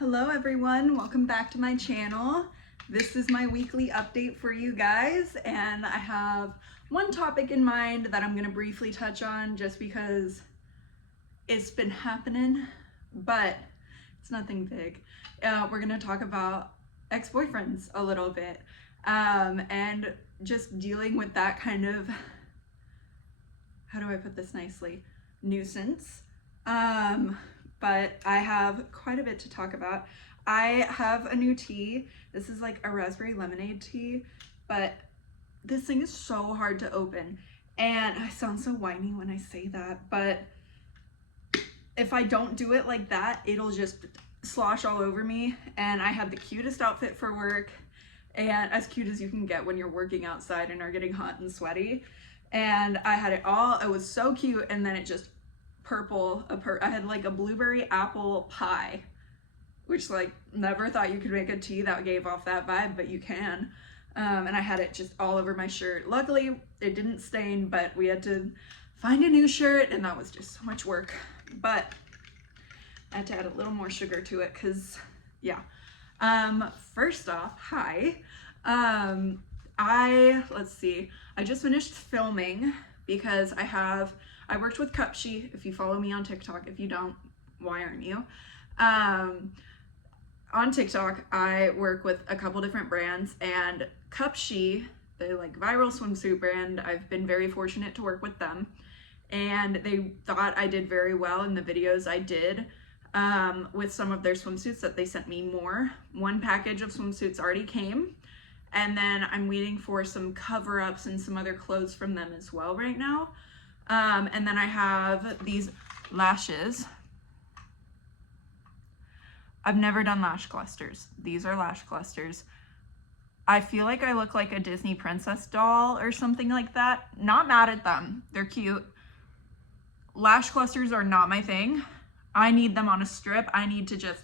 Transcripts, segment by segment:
Hello everyone, welcome back to my channel. This is my weekly update for you guys, and I have one topic in mind that I'm going to briefly touch on just because it's been happening, but it's nothing big. We're going to talk about ex-boyfriends a little bit, and just dealing with that kind of, how do I put this nicely, nuisance. But I have quite a bit to talk about. I have a new tea. This is like a raspberry lemonade tea, but this thing is so hard to open. And I sound so whiny when I say that, but if I don't do it like that, it'll just slosh all over me. And I had the cutest outfit for work, and as cute as you can get when you're working outside and are getting hot and sweaty. And I had it all, it was so cute, and then it just I had like a blueberry apple pie, which like never thought you could make a tea that gave off that vibe, but you can. And I had it just all over my shirt. Luckily it didn't stain, but we had to find a new shirt, and that was just so much work. But I had to add a little more sugar to it because yeah. First off, hi. Let's see, I just finished filming because I worked with Cupshe. If you follow me on TikTok, if you don't, why aren't you? On TikTok, I work with a couple different brands, and Cupshe, the like viral swimsuit brand, I've been very fortunate to work with them, and they thought I did very well in the videos I did with some of their swimsuits that they sent me more. One package of swimsuits already came, and then I'm waiting for some cover-ups and some other clothes from them as well right now. And then I have these lashes. I've never done lash clusters. These are lash clusters. I feel like I look like a Disney princess doll or something like that. Not mad at them. They're cute. Lash clusters are not my thing. I need them on a strip. I need to just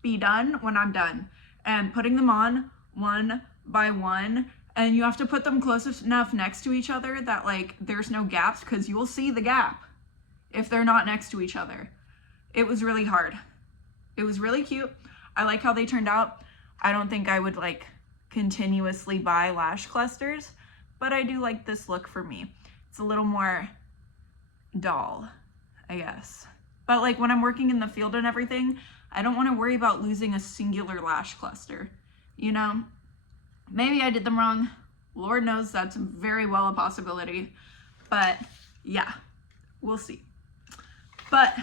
be done when I'm done. And putting them on one by one, and you have to put them close enough next to each other that like there's no gaps, because you will see the gap if they're not next to each other. It was really hard. It was really cute. I like how they turned out. I don't think I would like continuously buy lash clusters, but I do like this look for me. It's a little more doll, I guess. But like when I'm working in the field and everything, I don't want to worry about losing a singular lash cluster, you know? Maybe I did them wrong. Lord knows that's very well a possibility. But yeah, we'll see. But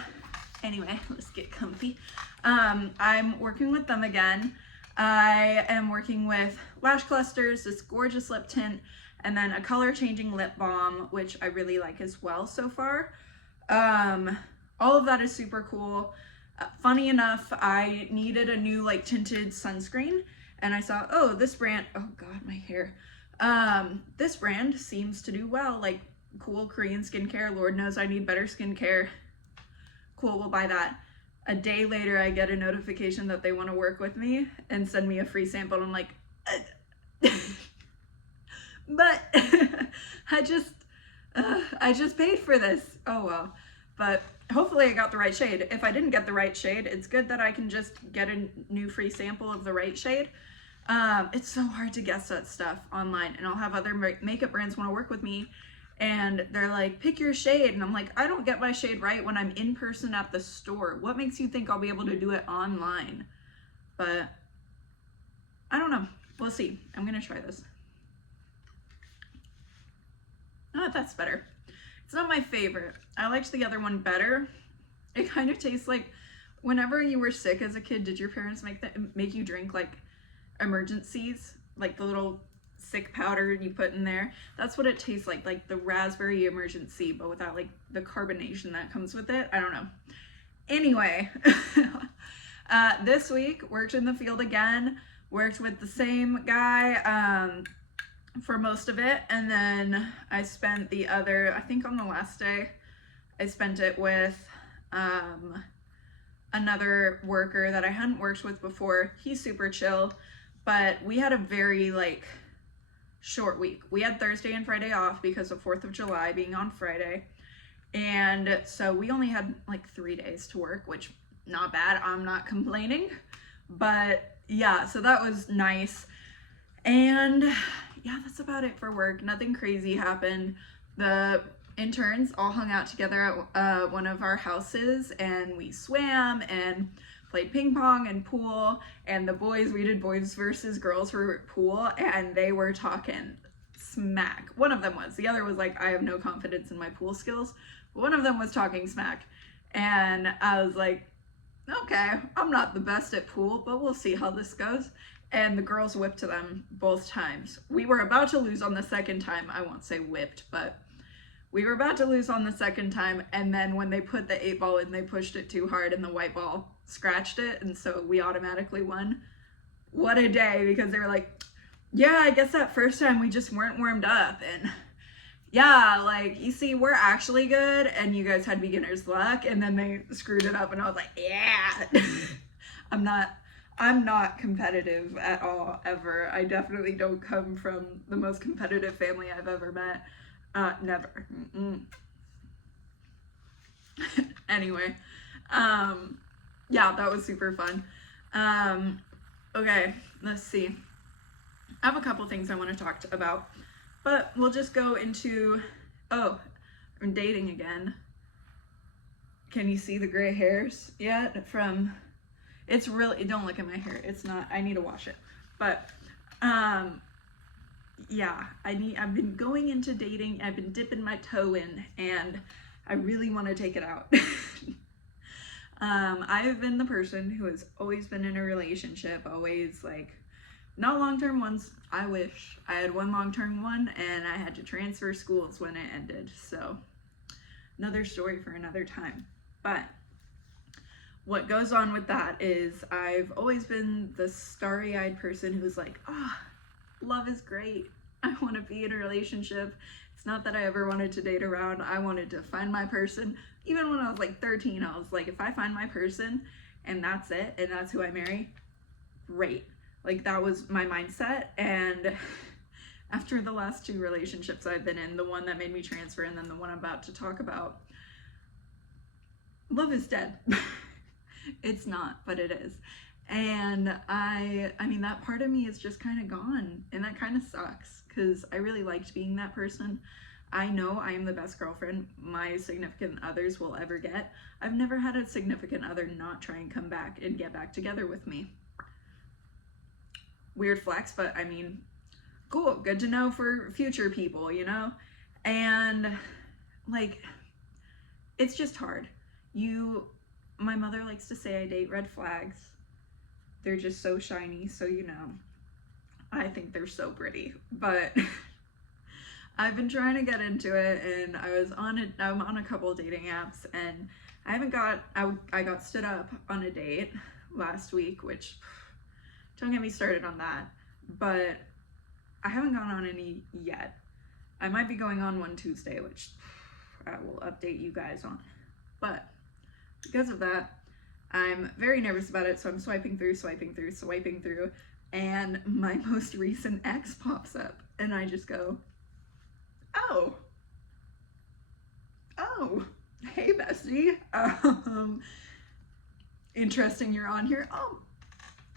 anyway, let's get comfy. I'm working with them again. I am working with lash clusters, this gorgeous lip tint, and then a color changing lip balm, which I really like as well so far. All of that is super cool. Funny enough, I needed a new like tinted sunscreen, and I saw, oh, this brand, oh God, my hair. This brand seems to do well, like cool Korean skincare. Lord knows I need better skincare. Cool, we'll buy that. A day later, I get a notification that they want to work with me and send me a free sample. I'm like, but I just paid for this. Oh well. But hopefully I got the right shade. If I didn't get the right shade, it's good that I can just get a new free sample of the right shade. It's so hard to guess that stuff online, and I'll have other makeup brands want to work with me, and they're like, pick your shade, and I'm like, I don't get my shade right when I'm in person at the store. What makes you think I'll be able to do it online? But I don't know. We'll see. I'm gonna try this. Oh, that's better. It's not my favorite. I liked the other one better. It kind of tastes like whenever you were sick as a kid, did your parents make you drink like emergencies, like the little sick powder you put in there? That's what it tastes like the raspberry emergency, but without like the carbonation that comes with it. I don't know. Anyway, this week worked in the field again, worked with the same guy for most of it, and then I spent the other, I think on the last day, I spent it with another worker that I hadn't worked with before. He's super chill, but we had a very like short week. We had Thursday and Friday off because of 4th of July being on Friday, and so we only had like 3 days to work, which not bad. I'm not complaining. But yeah, so that was nice. And yeah, that's about it for work. Nothing crazy happened. The interns all hung out together at one of our houses, and we swam and played ping pong and pool. And the boys, we did boys versus girls for pool, and they were talking smack. One of them was. The other was like, I have no confidence in my pool skills. But one of them was talking smack. And I was like, okay, I'm not the best at pool, but we'll see how this goes. And the girls whipped to them both times. We were about to lose on the second time. I won't say whipped, but we were about to lose on the second time. And then when they put the 8 ball in, they pushed it too hard and the white ball scratched it. And so we automatically won. What a day, because they were like, yeah, I guess that first time we just weren't warmed up. And yeah, like, you see, we're actually good and you guys had beginner's luck. And then they screwed it up and I was like, yeah. I'm not competitive at all, ever. I definitely don't come from the most competitive family I've ever met. Never. Anyway, yeah, that was super fun. Okay, let's see. I have a couple things I want to talk about, but we'll just go into, I'm dating again. Can you see the gray hairs yet from... It's really, don't look at my hair. It's not, I need to wash it. But, yeah, I've been going into dating. I've been dipping my toe in, and I really want to take it out. I have been the person who has always been in a relationship, always, like, not long-term ones. I wish. I had one long-term one, and I had to transfer schools when it ended. So, another story for another time. But what goes on with that is I've always been the starry-eyed person who's like, love is great. I want to be in a relationship. It's not that I ever wanted to date around. I wanted to find my person. Even when I was like 13, I was like, if I find my person and that's it, and that's who I marry, great. Like, that was my mindset. And after the last 2 relationships I've been in, the one that made me transfer and then the one I'm about to talk about, love is dead. It's not, but it is. And I mean, that part of me is just kind of gone, and that kind of sucks, because I really liked being that person. I know I am the best girlfriend my significant others will ever get. I've never had a significant other not try and come back and get back together with me. Weird flex, but I mean, cool, good to know for future people, you know? And like, it's just hard. My mother likes to say I date red flags. They're just so shiny, so you know. I think they're so pretty, but I've been trying to get into it, and I'm on a couple dating apps, and I got stood up on a date last week, which, don't get me started on that, but I haven't gone on any yet. I might be going on one Tuesday, which I will update you guys on, but because of that, I'm very nervous about it, so I'm swiping through, and my most recent ex pops up, and I just go, oh, hey bestie, interesting you're on here.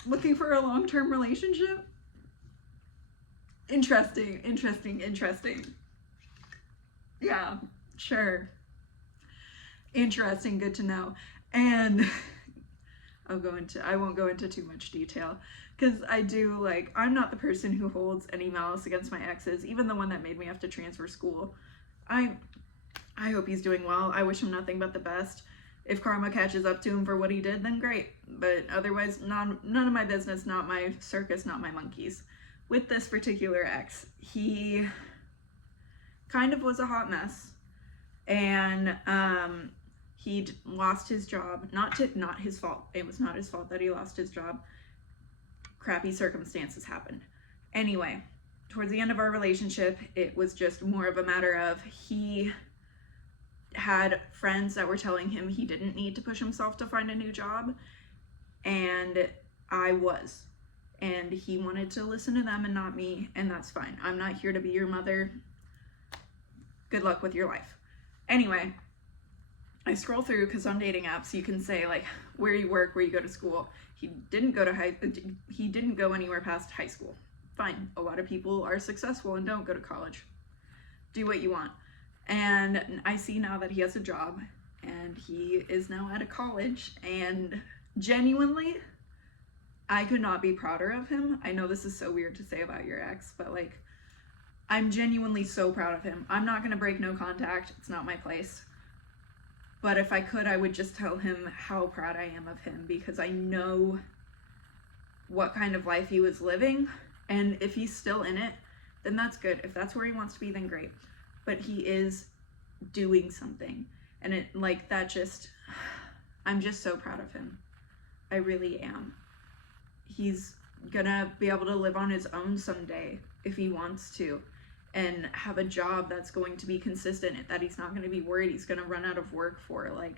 Looking for a long-term relationship? Interesting. Yeah, sure. Interesting, good to know. And I won't go into too much detail, because I'm not the person who holds any malice against my exes, even the one that made me have to transfer school. I hope he's doing well. I wish him nothing but the best. If karma catches up to him for what he did, then great. But otherwise, none of my business, not my circus, not my monkeys. With this particular ex, he kind of was a hot mess. And he'd lost his job. Not his fault. It was not his fault that he lost his job. Crappy circumstances happened. Anyway, towards the end of our relationship, it was just more of a matter of he had friends that were telling him he didn't need to push himself to find a new job, and I was. And he wanted to listen to them and not me, and that's fine. I'm not here to be your mother. Good luck with your life. Anyway, I scroll through, because on dating apps you can say like where you work, where you go to school. He didn't go anywhere past high school. Fine, a lot of people are successful and don't go to college. Do what you want. And I see now that he has a job and he is now at a college, and genuinely I could not be prouder of him. I know this is so weird to say about your ex, but like, I'm genuinely so proud of him. I'm not going to break no contact. It's not my place. But if I could, I would just tell him how proud I am of him, because I know what kind of life he was living. And if he's still in it, then that's good. If that's where he wants to be, then great. But he is doing something. And it, like, that just, I'm just so proud of him. I really am. He's gonna be able to live on his own someday if he wants to, and have a job that's going to be consistent, that he's not going to be worried he's going to run out of work for. Like,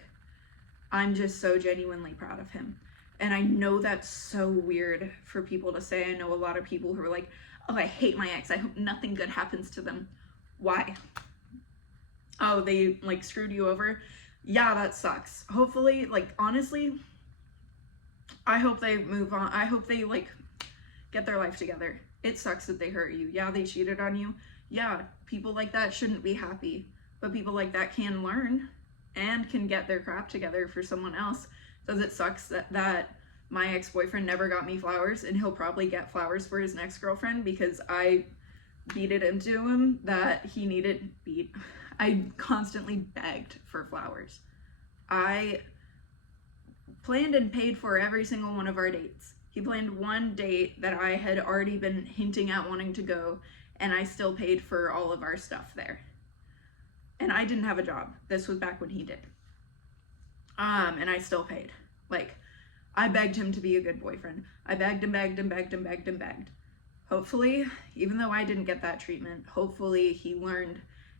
I'm just so genuinely proud of him. And I know that's so weird for people to say. I know a lot of people who are like, oh, I hate my ex, I hope nothing good happens to them. Why? Oh, they like screwed you over? Yeah, that sucks. Hopefully, like, honestly, I hope they move on. I hope they like get their life together. It sucks that they hurt you. Yeah, they cheated on you. Yeah, people like that shouldn't be happy, but people like that can learn and can get their crap together for someone else. Does it suck that my ex-boyfriend never got me flowers, and he'll probably get flowers for his next girlfriend because I beat it into him that he needed I constantly begged for flowers. I planned and paid for every single one of our dates. He planned one date that I had already been hinting at wanting to go, and I still paid for all of our stuff there. And I didn't have a job. This was back when he did. And I still paid. Like, I begged him to be a good boyfriend. I begged and begged and begged and begged and begged. Hopefully, even though I didn't get that treatment, hopefully he learned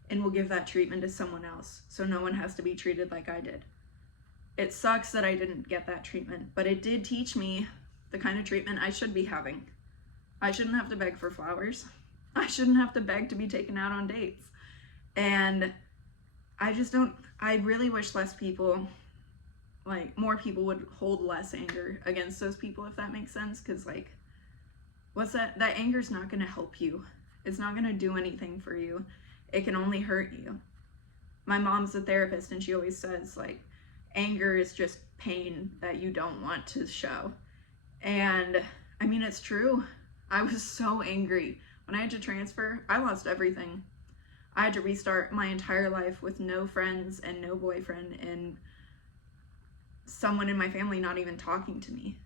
and will give that treatment to someone else, so no one has to be treated like I did. It sucks that I didn't get that treatment, but it did teach me the kind of treatment I should be having. I shouldn't have to beg for flowers. I shouldn't have to beg to be taken out on dates. And I really wish more people would hold less anger against those people, if that makes sense. Because, like, that anger's not going to help you. It's not going to do anything for you. It can only hurt you. My mom's a therapist, and she always says, like, anger is just pain that you don't want to show. And I mean, it's true. I was so angry. When I had to transfer, I lost everything. I had to restart my entire life with no friends and no boyfriend, and someone in my family not even talking to me.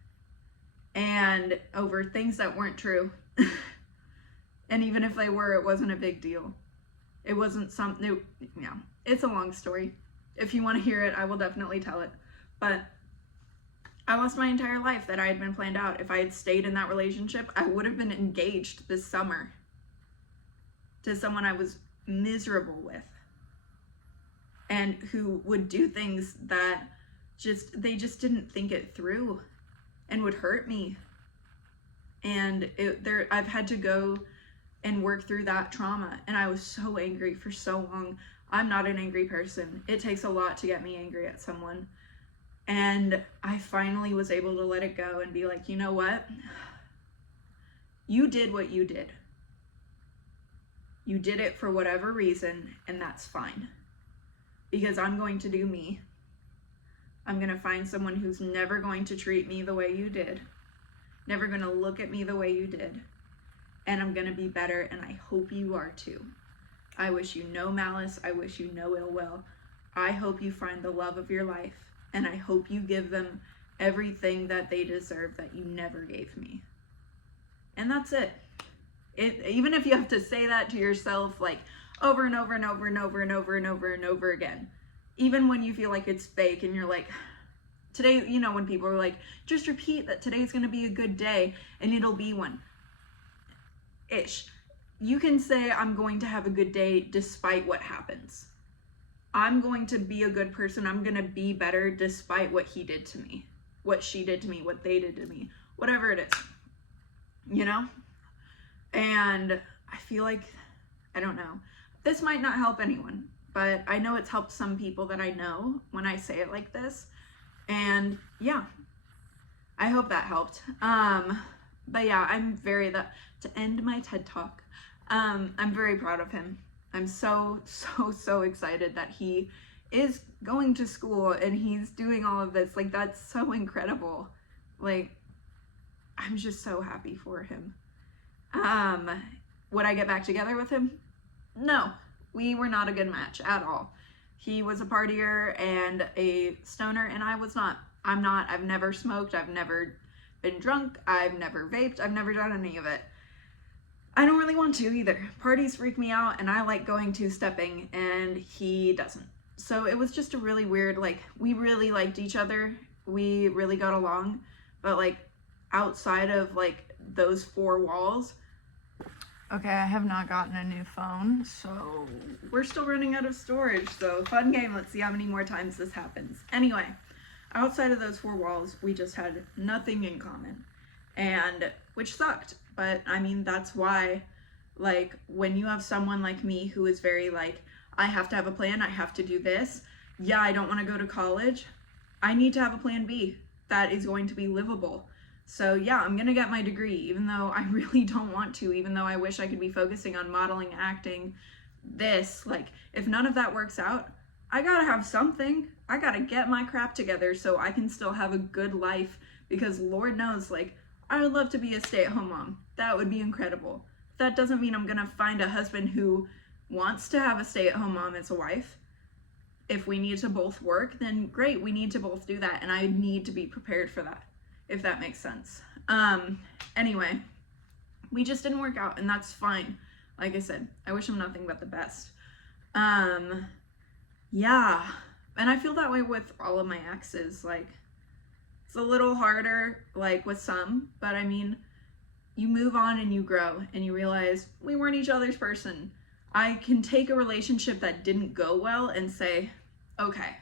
And over things that weren't true. And even if they were, it wasn't a big deal. It wasn't something, yeah, it's a long story. If you want to hear it, I will definitely tell it. But I lost my entire life that I had been planned out. If I had stayed in that relationship, I would have been engaged this summer to someone I was miserable with, and who would do things that they just didn't think it through and would hurt me. And I've had to go and work through that trauma, and I was so angry for so long. I'm not an angry person. It takes a lot to get me angry at someone. And I finally was able to let it go and be like, you know what? You did what you did. You did it for whatever reason, and that's fine. Because I'm going to do me. I'm going to find someone who's never going to treat me the way you did. Never going to look at me the way you did. And I'm going to be better, and I hope you are too. I wish you no malice. I wish you no ill will. I hope you find the love of your life. And I hope you give them everything that they deserve that you never gave me. And that's it. Even if you have to say that to yourself like over and over and over and over and over and over and over again. Even when you feel like it's fake and you're like, today, you know, when people are like, just repeat that today's going to be a good day and it'll be one. Ish. You can say, I'm going to have a good day despite what happens. I'm going to be a good person. I'm going to be better despite what he did to me, what she did to me, what they did to me, whatever it is, you know? And I feel like, I don't know, this might not help anyone, but I know it's helped some people that I know when I say it like this. And yeah, I hope that helped. But yeah, I'm very, to end my TED Talk, I'm very proud of him. I'm so excited that he is going to school and he's doing all of this. Like, that's so incredible. Like, I'm just so happy for him. Would I get back together with him? No, we were not a good match at all. He was a partier and a stoner, and I was not. I'm not. I've never smoked. I've never been drunk. I've never vaped. I've never done any of it. I don't really want to either. Parties freak me out, and I like going two-stepping, and he doesn't. So it was just a really weird, like, we really liked each other. We really got along, but like outside of like those four walls. Okay, I have not gotten a new phone, so we're still running out of storage. So fun game. Let's see how many more times this happens. Anyway, outside of those four walls, we just had nothing in common, and which sucked. But I mean, that's why, like, when you have someone like me who is very like, I have to have a plan, I have to do this. Yeah, I don't want to go to college. I need to have a plan B that is going to be livable. So yeah, I'm gonna get my degree, even though I really don't want to, even though I wish I could be focusing on modeling, acting, this. Like, if none of that works out, I gotta have something. I gotta get my crap together so I can still have a good life, because Lord knows, like, I would love to be a stay-at-home mom. That would be incredible. That doesn't mean I'm gonna find a husband who wants to have a stay-at-home mom as a wife. If we need to both work, then great, we need to both do that, and I need to be prepared for that, if that makes sense. Anyway, we just didn't work out, and that's fine. Like I said, I wish him nothing but the best. Yeah, and I feel that way with all of my exes. Like, it's a little harder, like, with some, but I mean, you move on and you grow, and you realize we weren't each other's person. I can take a relationship that didn't go well and say, okay,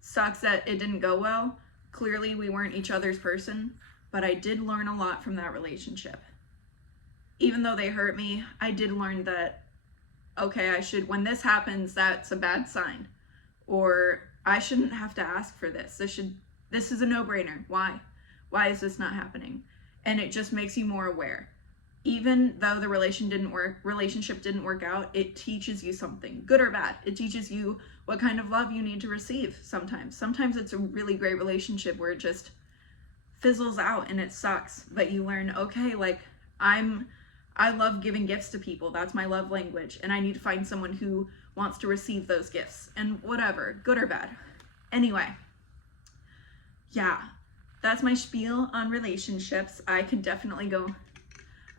sucks that it didn't go well. Clearly we weren't each other's person, but I did learn a lot from that relationship. Even though they hurt me, I did learn that, okay, when this happens, that's a bad sign. Or I shouldn't have to ask for this. This is a no-brainer. Why? Why is this not happening? And it just makes you more aware. Even though the relationship didn't work out, it teaches you something, good or bad. It teaches you what kind of love you need to receive sometimes. Sometimes it's a really great relationship where it just fizzles out and it sucks, but you learn, okay, like, I love giving gifts to people. That's my love language, and I need to find someone who wants to receive those gifts, and whatever, good or bad. Anyway, yeah, that's my spiel on relationships. I could definitely go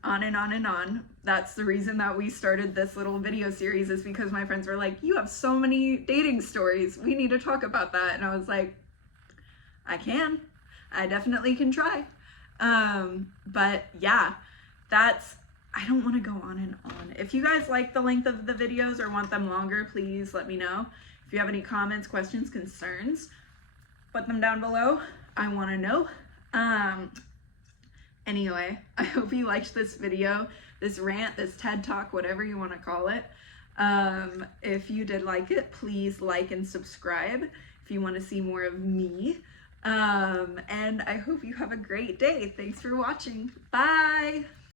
on and on and on. That's the reason that we started this little video series, is because my friends were like, you have so many dating stories, we need to talk about that. And I was like, I definitely can try. But yeah, I don't want to go on and on. If you guys like the length of the videos or want them longer, please let me know. If you have any comments, questions, concerns, put them down below. I want to know. Anyway, I hope you liked this video, this rant, this TED Talk, whatever you want to call it. If you did like it, please like and subscribe if you want to see more of me. And I hope you have a great day. Thanks for watching. Bye!